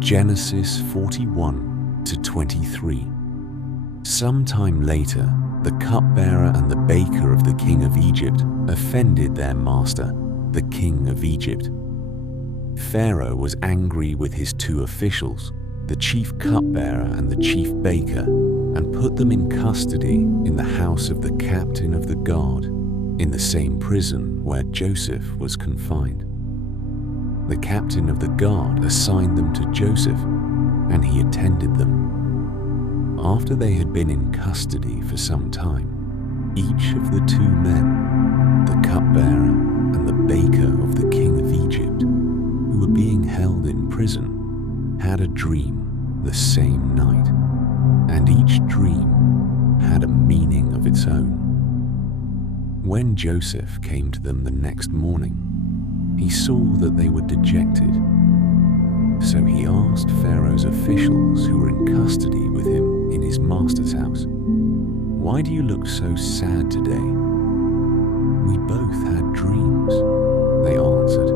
Genesis 41 to 23. Sometime later, the cupbearer and the baker of the king of Egypt offended their master, the king of Egypt. Pharaoh was angry with his two officials, the chief cupbearer and the chief baker, and put them in custody in the house of the captain of the guard, in the same prison where Joseph was confined. The captain of the guard assigned them to Joseph, and he attended them. After they had been in custody for some time, each of the two men, the cupbearer and the baker of the king of Egypt, who were being held in prison, had a dream the same night, and each dream had a meaning of its own. When Joseph came to them the next morning, he saw that they were dejected. So he asked Pharaoh's officials who were in custody with him in his master's house, "Why do you look so sad today?" "We both had dreams," they answered,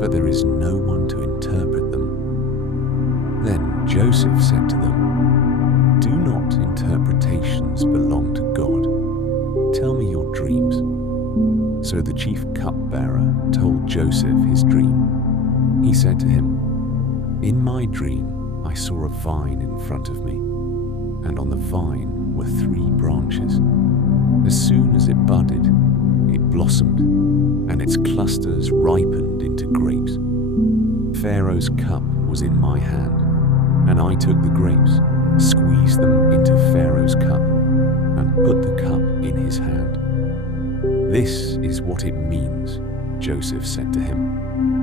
"but there is no one to interpret them." Then Joseph said to them, "Do not interpretations belong to God? Tell me your dreams." So the chief cupbearer told Joseph his dream. He said to him, "In my dream I saw a vine in front of me, and on the vine were 3 branches. As soon as it budded, it blossomed, and its clusters ripened into grapes. Pharaoh's cup was in my hand, and I took the grapes, squeezed them into Pharaoh's cup, and put the cup in his hand." "This is what it means," Joseph said to him.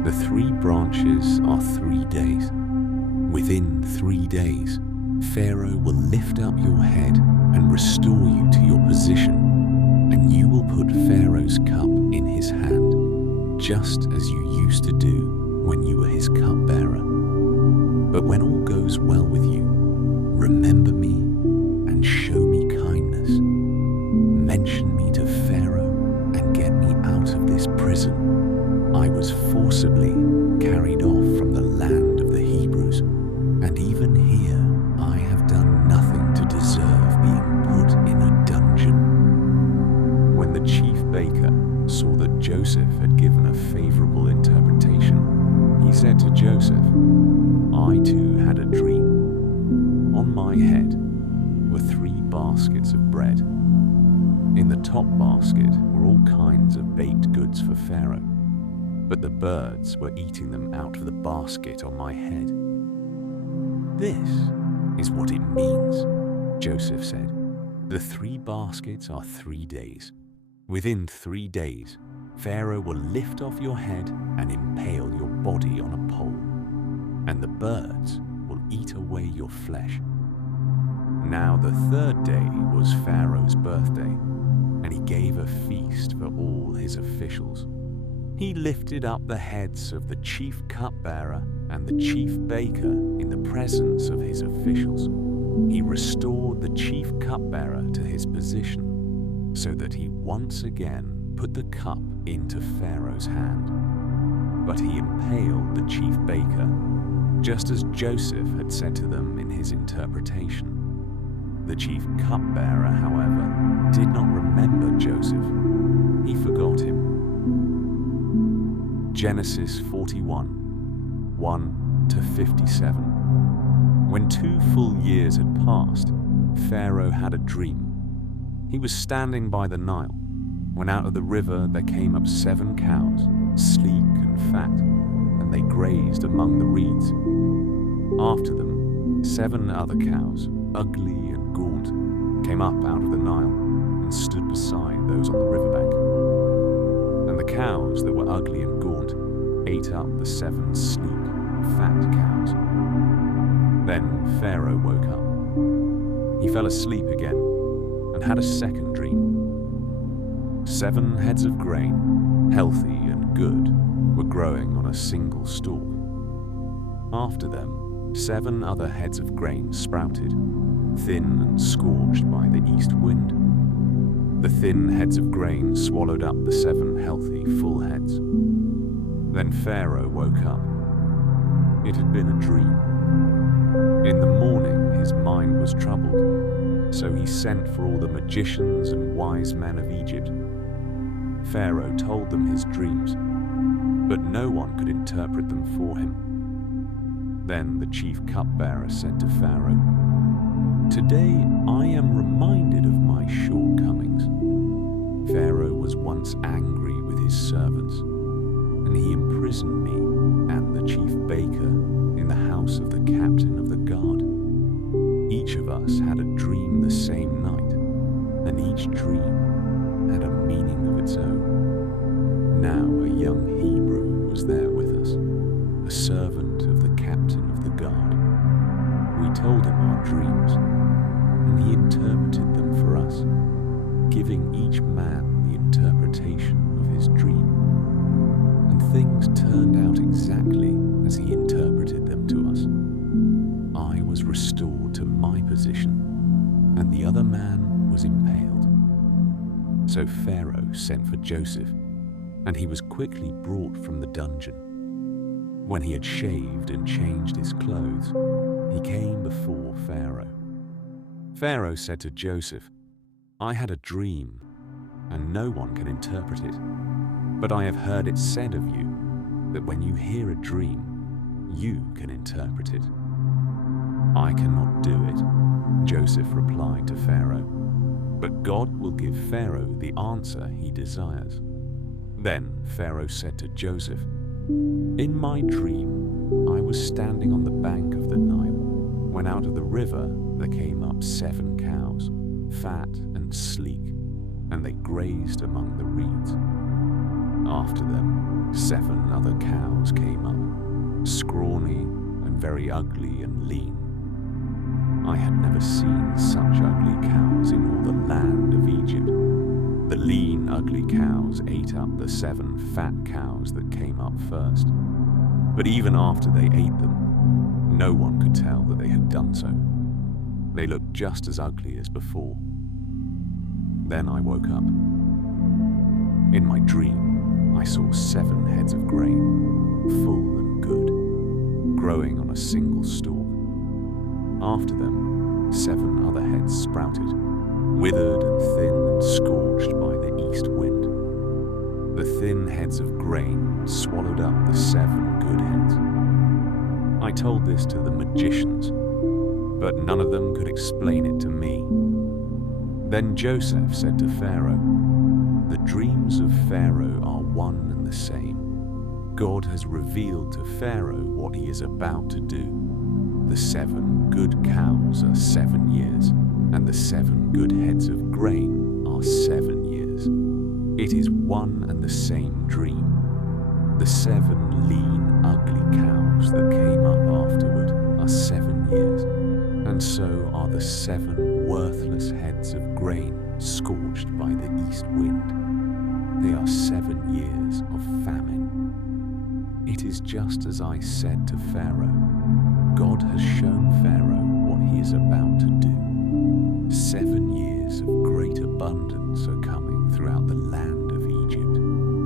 "The 3 branches are 3 days. Within 3 days, Pharaoh will lift up your head and restore you to your position, and you will put Pharaoh's cup in his hand, just as you used to do when you were his cupbearer. But when all goes well with you, remember me and show me kindness. Mention me to Pharaoh and get me out of this prison. I was forcibly carried off from the land of the Hebrews, and even here I have done nothing to deserve being put in a dungeon." When the chief baker saw that Joseph had given a favorable interpretation, he said to Joseph, "I too had a dream. On my head were 3 baskets of bread. In the top basket were all kinds of baked goods for Pharaoh, but the birds were eating them out of the basket on my head." "This is what it means," Joseph said. "The 3 baskets are 3 days. Within 3 days, Pharaoh will lift off your head and impale your body on a pole, and the birds will eat away your flesh." Now the 3rd day was Pharaoh's birthday, and he gave a feast for all his officials. He lifted up the heads of the chief cupbearer and the chief baker in the presence of his officials. He restored the chief cupbearer to his position, so that he once again put the cup into Pharaoh's hand. But he impaled the chief baker, just as Joseph had said to them in his interpretation. The chief cupbearer, however, did not remember Joseph. He forgot him. Genesis 41, 1 to 57. When 2 full years had passed, Pharaoh had a dream. He was standing by the Nile, when out of the river there came up 7 cows, sleek and fat, and they grazed among the reeds. After them, 7 other cows, ugly and gaunt, came up out of the Nile and stood beside those on the riverbank. And the cows that were ugly and gaunt ate up the 7 sleek, fat cows. Then Pharaoh woke up. He fell asleep again and had a second dream. 7 heads of grain, healthy and good, were growing on a single stalk. After them, 7 other heads of grain sprouted, thin and scorched by the east wind. The thin heads of grain swallowed up the 7 healthy full heads. Then Pharaoh woke up. It had been a dream. In the morning, his mind was troubled, so he sent for all the magicians and wise men of Egypt. Pharaoh told them his dreams, but no one could interpret them for him. Then the chief cupbearer said to Pharaoh, "Today I am reminded of my shortcomings." Pharaoh was once angry with his servants, and he imprisoned me and the chief baker in the house of the captain of the guard. Each of us had a dream the same night, and each dream had a meaning of its own. Now a young Hebrew was there with us, a servant of the captain of the guard. We told him our dreams, and he interpreted them for us, giving each man the interpretation of his dream. And things turned out exactly as he interpreted them to us. I was restored to my position, and the other man was impaled. So Pharaoh sent for Joseph, and he was quickly brought from the dungeon. When he had shaved and changed his clothes, he came before Pharaoh. Pharaoh said to Joseph, "I had a dream, and no one can interpret it. But I have heard it said of you that when you hear a dream, you can interpret it." "I cannot do it," Joseph replied to Pharaoh, "but God will give Pharaoh the answer he desires." Then Pharaoh said to Joseph, "In my dream, I was standing on the bank of the Nile, when out of the river there came up 7 cows, fat and sleek, and they grazed among the reeds. After them, 7 other cows came up, scrawny and very ugly and lean. I had never seen such ugly cows in all the land of Egypt. The lean, ugly cows ate up the 7 fat cows that came up first. But even after they ate them, no one could tell that they had done so. They looked just as ugly as before. Then I woke up. In my dream, I saw 7 heads of grain, full and good, growing on a single stalk. After them, 7 other heads sprouted, withered and thin and scorched by the east wind. The thin heads of grain swallowed up the 7 good heads. I told this to the magicians, but none of them could explain it to me. Then Joseph said to Pharaoh, "The dreams of Pharaoh are one and the same. God has revealed to Pharaoh what he is about to do. The 7 good cows are 7 years, and the 7 good heads of grain are 7 years. It is one and the same dream. The 7 lean, ugly cows that came up afterward are 7 years, and so are the 7 worthless heads of grain scorched by the east wind. They are 7 years of famine. It is just as I said to Pharaoh. God has shown Pharaoh what he is about to do. 7 years of great abundance are coming throughout the land of Egypt,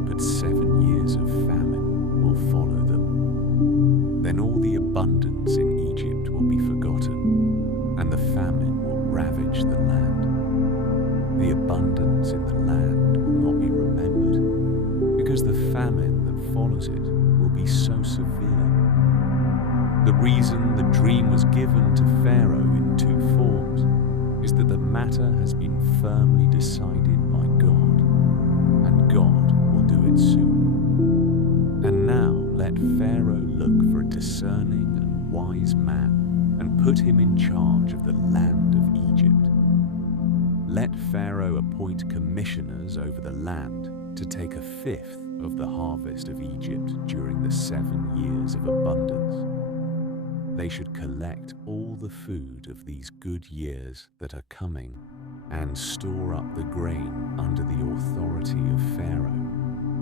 but 7 years of famine will follow them. Then all the abundance in Egypt will be forgotten, and the famine will ravage the land. The abundance in the land will not be remembered, because the famine that follows it will be so severe. The reason the dream was given to Pharaoh in 2 forms is that the matter has been firmly decided by God, and God will do it soon. And now let Pharaoh look for a discerning and wise man and put him in charge of the land of Egypt. Let Pharaoh appoint commissioners over the land to take 1/5 of the harvest of Egypt during the 7 years of abundance. They should collect all the food of these good years that are coming and store up the grain under the authority of Pharaoh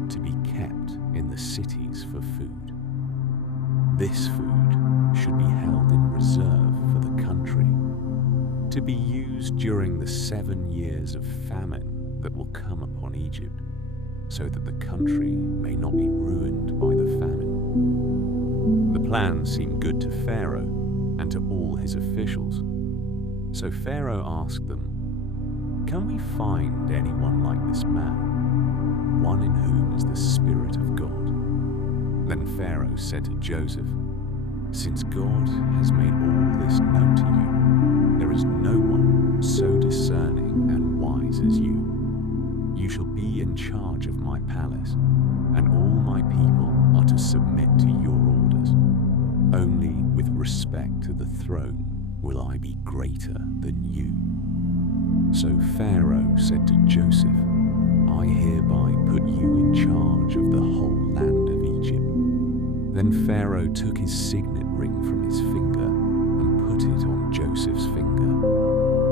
to be kept in the cities for food. This food should be held in reserve for the country, to be used during the 7 years of famine that will come upon Egypt, so that the country may not be ruined by the famine. The plan seemed good to Pharaoh and to all his officials. So Pharaoh asked them, "Can we find anyone like this man, one in whom is the Spirit of God?" Then Pharaoh said to Joseph, "Since God has made all this known to you, there is no one so discerning and wise as you. You shall be in charge of my palace, and all my people are to submit to your orders. Only with respect to the throne will I be greater than you." So Pharaoh said to Joseph, "I hereby put you in charge of the whole land of Egypt." Then Pharaoh took his signet ring from his finger and put it on Joseph's finger.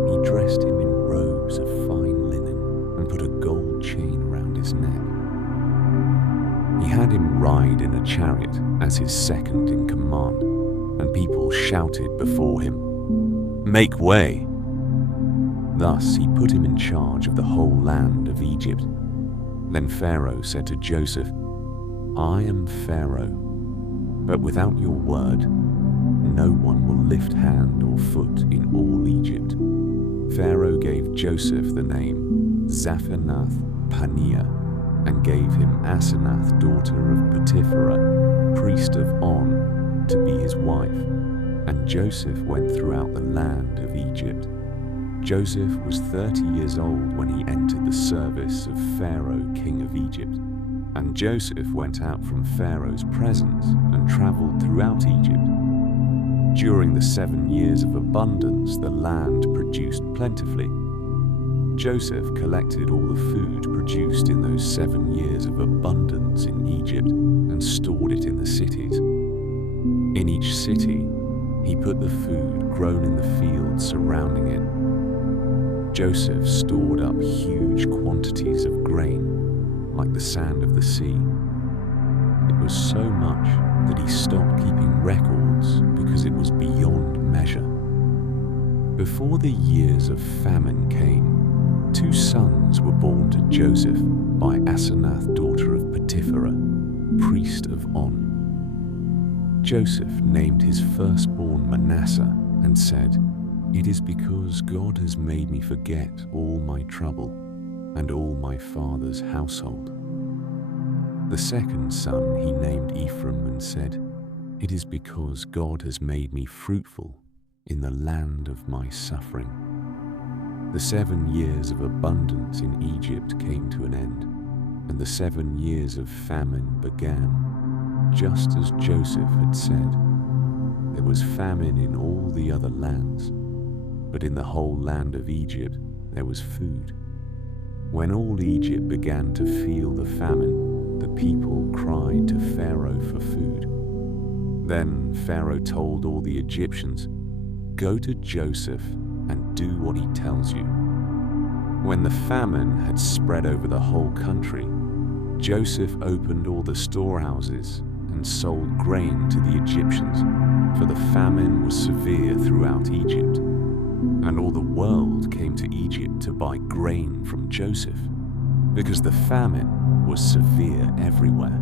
He dressed him in robes of fine linen and put a gold chain around his neck. He had him ride in a chariot as his second in command, and people shouted before him, "Make way!" Thus he put him in charge of the whole land of Egypt. Then Pharaoh said to Joseph, "I am Pharaoh, but without your word, no one will lift hand or foot in all Egypt." Pharaoh gave Joseph the name Zaphenath-Paneah, and gave him Asenath, daughter of Potipharah, priest of On, to be his wife. And Joseph went throughout the land of Egypt. Joseph was 30 years old when he entered the service of Pharaoh, king of Egypt. And Joseph went out from Pharaoh's presence and traveled throughout Egypt. During the 7 years of abundance, the land produced plentifully. Joseph collected all the food produced in those 7 years of abundance in Egypt and stored it in the cities. In each city, he put the food grown in the fields surrounding it. Joseph stored up huge quantities of grain, like the sand of the sea. It was so much that he stopped keeping records because it was beyond measure. Before the years of famine came, 2 sons were born to Joseph by Asenath, daughter of Potipharah, priest of On. Joseph named his firstborn Manasseh and said, "It is because God has made me forget all my trouble and all my father's household." The second son he named Ephraim and said, "It is because God has made me fruitful in the land of my suffering." The 7 years of abundance in Egypt came to an end, and the 7 years of famine began, just as Joseph had said. There was famine in all the other lands, but in the whole land of Egypt there was food. When all Egypt began to feel the famine, the people cried to Pharaoh for food. Then Pharaoh told all the Egyptians, "Go to Joseph and do what he tells you." When the famine had spread over the whole country, Joseph opened all the storehouses and sold grain to the Egyptians, for the famine was severe throughout Egypt. And all the world came to Egypt to buy grain from Joseph, because the famine was severe everywhere.